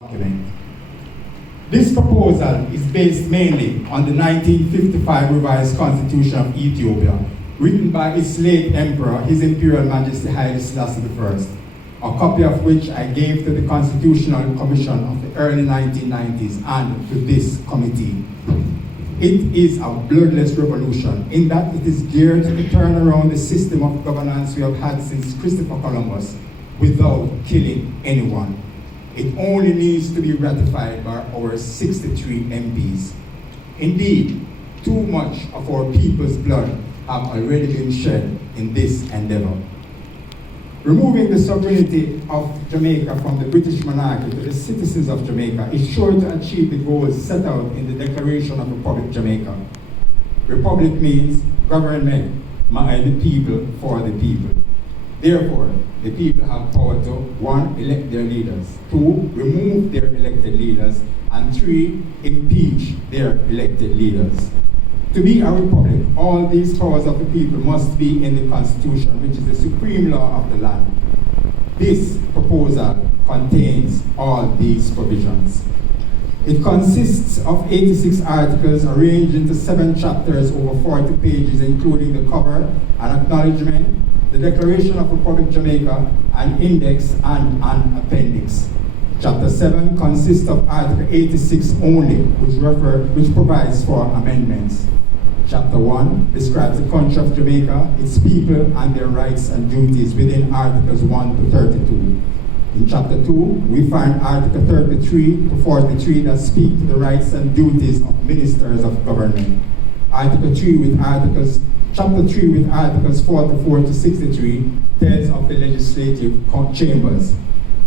document. This proposal is based mainly on the 1955 revised Constitution of Ethiopia, written by its late Emperor, His Imperial Majesty Haile Selassie I, a copy of which I gave to the Constitutional Commission of the early 1990s and to this committee. It is a bloodless revolution in that it is geared to turn around the system of governance we have had since Christopher Columbus without killing anyone. It only needs to be ratified by our 63 MPs. Indeed, too much of our people's blood have already been shed in this endeavor. Removing the sovereignty of Jamaica from the British monarchy to the citizens of Jamaica is sure to achieve the goals set out in the Declaration of Republic Jamaica. Republic means government by the people for the people. Therefore, the people have power to 1. Elect their leaders, 2. Remove their elected leaders, and 3. Impeach their elected leaders. To be a republic, all these powers of the people must be in the Constitution, which is the supreme law of the land. This proposal contains all these provisions. It consists of 86 articles arranged into 7 chapters over 40 pages, including the cover, an acknowledgement, the Declaration of Republic Jamaica, an index, and an appendix. Chapter 7 consists of Article 86 only, which provides for amendments. Chapter 1 describes the country of Jamaica, its people, and their rights and duties within Articles 1 to 32. In Chapter 2, we find Article 33 to 43 that speak to the rights and duties of ministers of government. Chapter 3 with Articles 44 to 63 tells of the legislative chambers.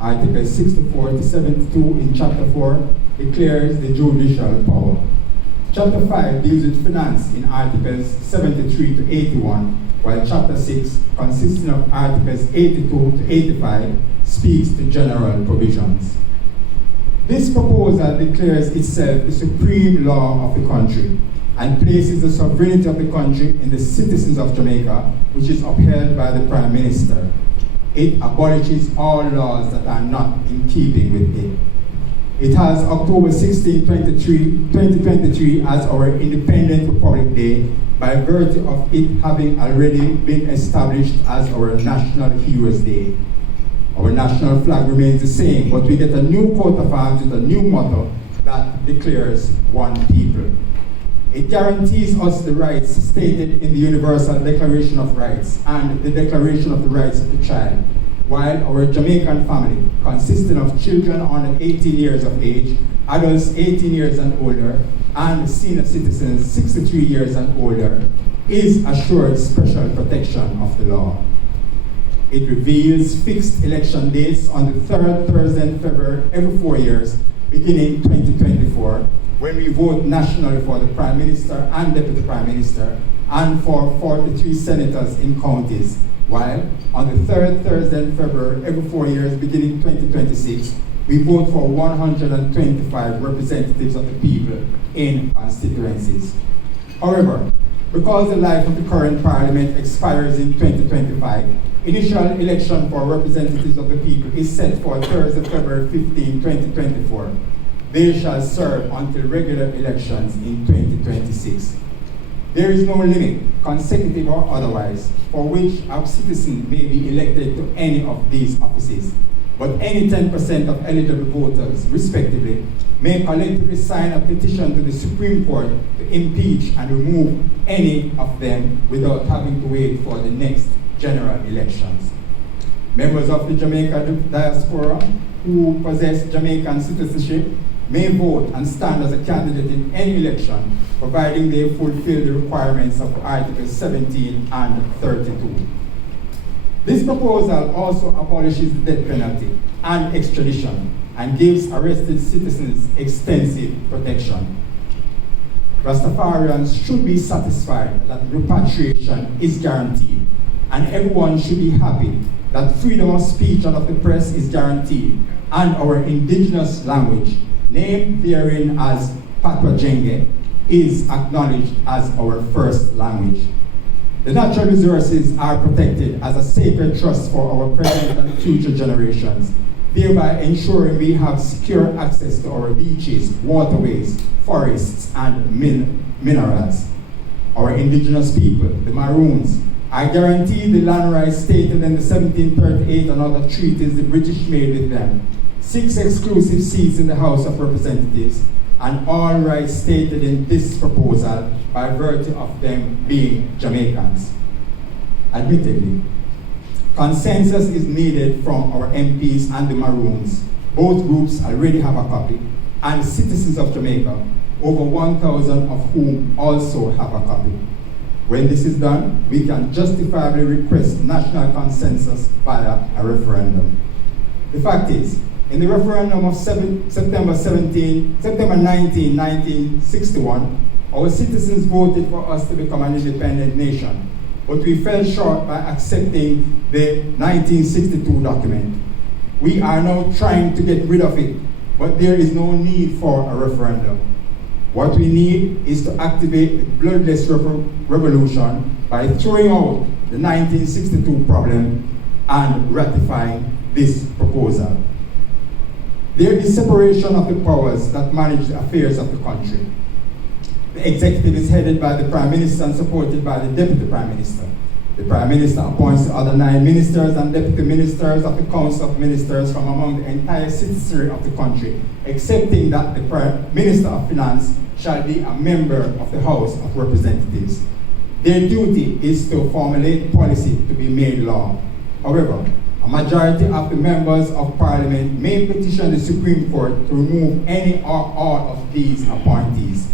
Articles 64 to 72 in Chapter 4 declares the judicial power. Chapter 5 deals with finance in Articles 73 to 81, while Chapter 6, consisting of Articles 82 to 85, speaks to general provisions. This proposal declares itself the supreme law of the country and places the sovereignty of the country in the citizens of Jamaica, which is upheld by the Prime Minister. It abolishes all laws that are not in keeping with it. It has October 16, 2023 as our Independent Republic Day by virtue of it having already been established as our National Heroes Day. Our national flag remains the same, but we get a new coat of arms with a new motto that declares one people. It guarantees us the rights stated in the Universal Declaration of Rights and the Declaration of the Rights of the Child, while our Jamaican family, consisting of children under 18 years of age, adults 18 years and older, and senior citizens 63 years and older, is assured special protection of the law. It reveals fixed election dates on the 3rd Thursday in February every 4 years, beginning 2024, when we vote nationally for the Prime Minister and Deputy Prime Minister, and for 43 senators in counties, while on the 3rd Thursday in February every 4 years, beginning 2026, we vote for 125 representatives of the people in constituencies. However, because the life of the current Parliament expires in 2025, initial election for representatives of the people is set for Thursday, February 15, 2024. They shall serve until regular elections in 2026. There is no limit, consecutive or otherwise, for which a citizen may be elected to any of these offices, but any 10% of eligible voters, respectively, may collectively sign a petition to the Supreme Court to impeach and remove any of them without having to wait for the next general elections. Members of the Jamaica diaspora who possess Jamaican citizenship may vote and stand as a candidate in any election, providing they fulfill the requirements of Articles 17 and 32. This proposal also abolishes the death penalty and extradition and gives arrested citizens extensive protection. Rastafarians should be satisfied that repatriation is guaranteed, and everyone should be happy that freedom of speech and of the press is guaranteed, and our indigenous language, named therein as Patwa Jenge, is acknowledged as our first language. The natural resources are protected as a sacred trust for our present and future generations, thereby ensuring we have secure access to our beaches, waterways, forests, and minerals. Our indigenous people, the Maroons, are guaranteed the land rights stated in the 1738 and other treaties the British made with them, 6 exclusive seats in the House of Representatives, and all rights stated in this proposal by virtue of them being Jamaicans. Admittedly, consensus is needed from our MPs and the Maroons. Both groups already have a copy, and citizens of Jamaica, over 1,000 of whom also have a copy. When this is done, we can justifiably request national consensus via a referendum. The fact is, in the referendum of September 19, 1961, our citizens voted for us to become an independent nation, but we fell short by accepting the 1962 document. We are now trying to get rid of it, but there is no need for a referendum. What we need is to activate the bloodless revolution by throwing out the 1962 problem and ratifying this proposal. There is separation of the powers that manage the affairs of the country. The executive is headed by the Prime Minister and supported by the Deputy Prime Minister. The Prime Minister appoints the other 9 ministers and deputy ministers of the Council of Ministers from among the entire citizenry of the country, excepting that the Prime Minister of Finance shall be a member of the House of Representatives. Their duty is to formulate policy to be made law. However, a majority of the members of Parliament may petition the Supreme Court to remove any or all of these appointees.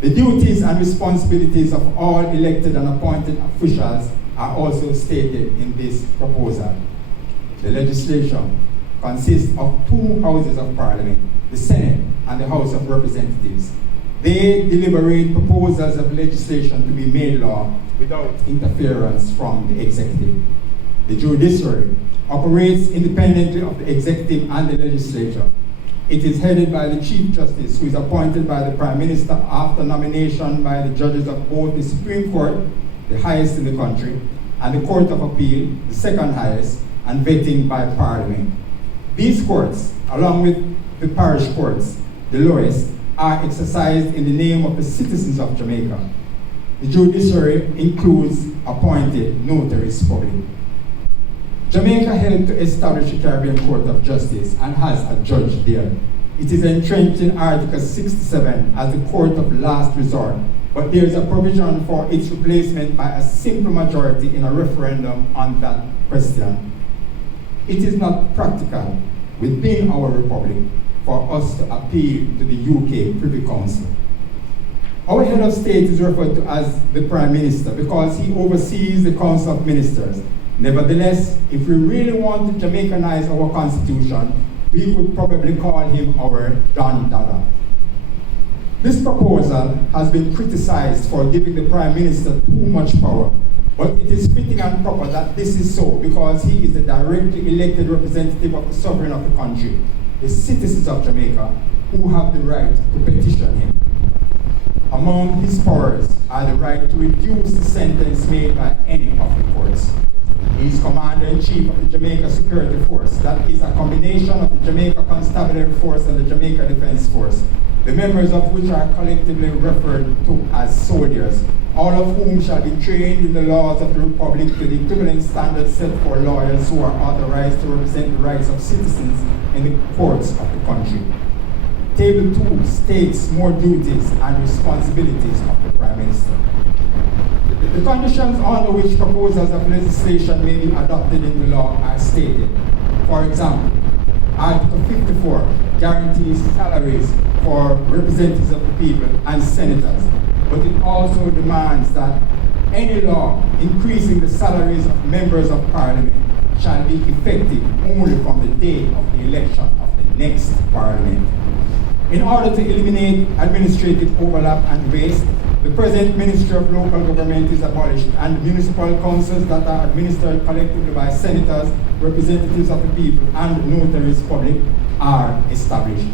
The duties and responsibilities of all elected and appointed officials are also stated in this proposal. The legislation consists of 2 houses of Parliament, the Senate and the House of Representatives. They deliberate proposals of legislation to be made law without interference from the executive. The judiciary operates independently of the executive and the legislature. It is headed by the Chief Justice, who is appointed by the Prime Minister after nomination by the judges of both the Supreme Court, the highest in the country, and the Court of Appeal, the second highest, and vetting by Parliament. These courts, along with the parish courts, the lowest, are exercised in the name of the citizens of Jamaica. The judiciary includes appointed notaries public. Jamaica helped to establish the Caribbean Court of Justice and has a judge there. It is entrenched in Article 67 as the court of last resort, but there is a provision for its replacement by a simple majority in a referendum on that question. It is not practical within our republic for us to appeal to the UK Privy Council. Our head of state is referred to as the Prime Minister because he oversees the Council of Ministers. Nevertheless, if we really want to Jamaicanize our constitution, we could probably call him our Don Dada. This proposal has been criticized for giving the Prime Minister too much power, but it is fitting and proper that this is so because he is the directly elected representative of the sovereign of the country, the citizens of Jamaica, who have the right to petition him. Among his powers are the right to reduce the sentence made by any of the courts. He is Commander-in-Chief of the Jamaica Security Force, that is a combination of the Jamaica Constabulary Force and the Jamaica Defense Force, the members of which are collectively referred to as soldiers, all of whom shall be trained in the laws of the Republic to the equivalent standards set for lawyers who are authorized to represent the rights of citizens in the courts of the country. Table 2 states more duties and responsibilities of the Prime Minister. The conditions under which proposals of legislation may be adopted into law are stated. For example, Article 54 guarantees salaries for representatives of the people and senators, but it also demands that any law increasing the salaries of members of Parliament shall be effective only from the day of the election of the next Parliament. In order to eliminate administrative overlap and waste, the present Ministry of Local Government is abolished, and municipal councils that are administered collectively by senators, representatives of the people, and notaries public are established.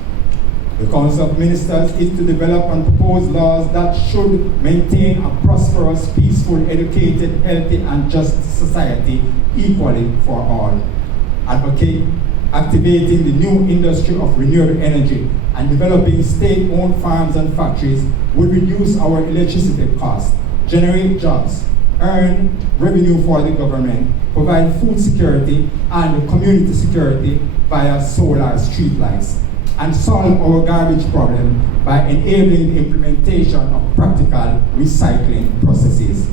The Council of Ministers is to develop and propose laws that should maintain a prosperous, peaceful, educated, healthy, and just society equally for all. Advocate activating the new industry of renewable energy, and developing state-owned farms and factories would reduce our electricity costs, generate jobs, earn revenue for the government, provide food security and community security via solar streetlights, and solve our garbage problem by enabling the implementation of practical recycling processes.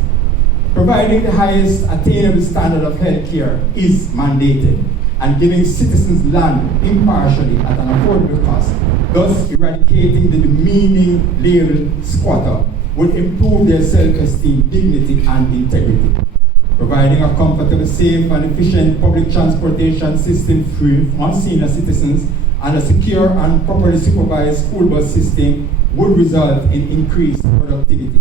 Providing the highest attainable standard of health care is mandated, and giving citizens land impartially at an affordable cost, thus eradicating the demeaning label squatter, would improve their self-esteem, dignity, and integrity. Providing a comfortable, safe, and efficient public transportation system free on senior citizens and a secure and properly supervised school bus system would result in increased productivity.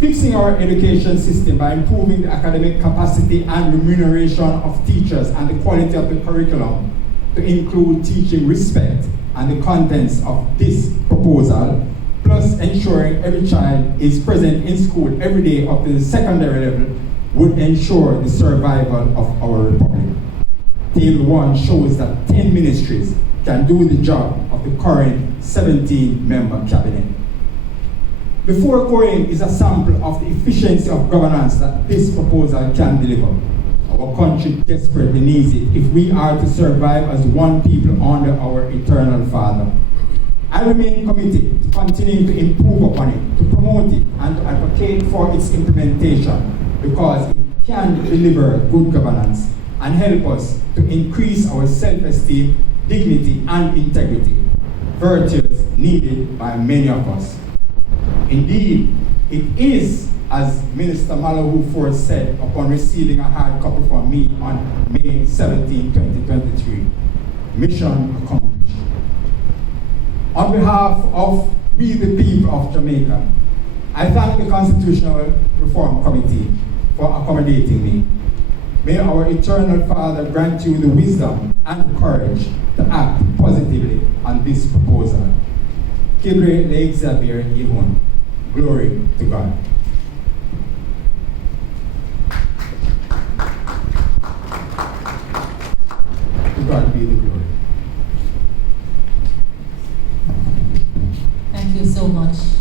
Fixing our education system by improving the academic capacity and remuneration of teachers and the quality of the curriculum to include teaching respect and the contents of this proposal, plus ensuring every child is present in school every day up to the secondary level, would ensure the survival of our republic. Table 1 shows that 10 ministries can do the job of the current 17-member cabinet. The foregoing is a sample of the efficiency of governance that this proposal can deliver. Our country desperately needs it if we are to survive as one people under our eternal Father. I remain committed to continuing to improve upon it, to promote it, and to advocate for its implementation because it can deliver good governance and help us to increase our self-esteem, dignity, and integrity, virtues needed by many of us. Indeed, it is, as Minister Malawu Ford said upon receiving a hard copy from me on May 17, 2023, mission accomplished. On behalf of we the people of Jamaica, I thank the Constitutional Reform Committee for accommodating me. May our Eternal Father grant you the wisdom and courage to act positively on this proposal. Kibre le Xavier Yehun. Glory to God. To God be the glory. Thank you so much.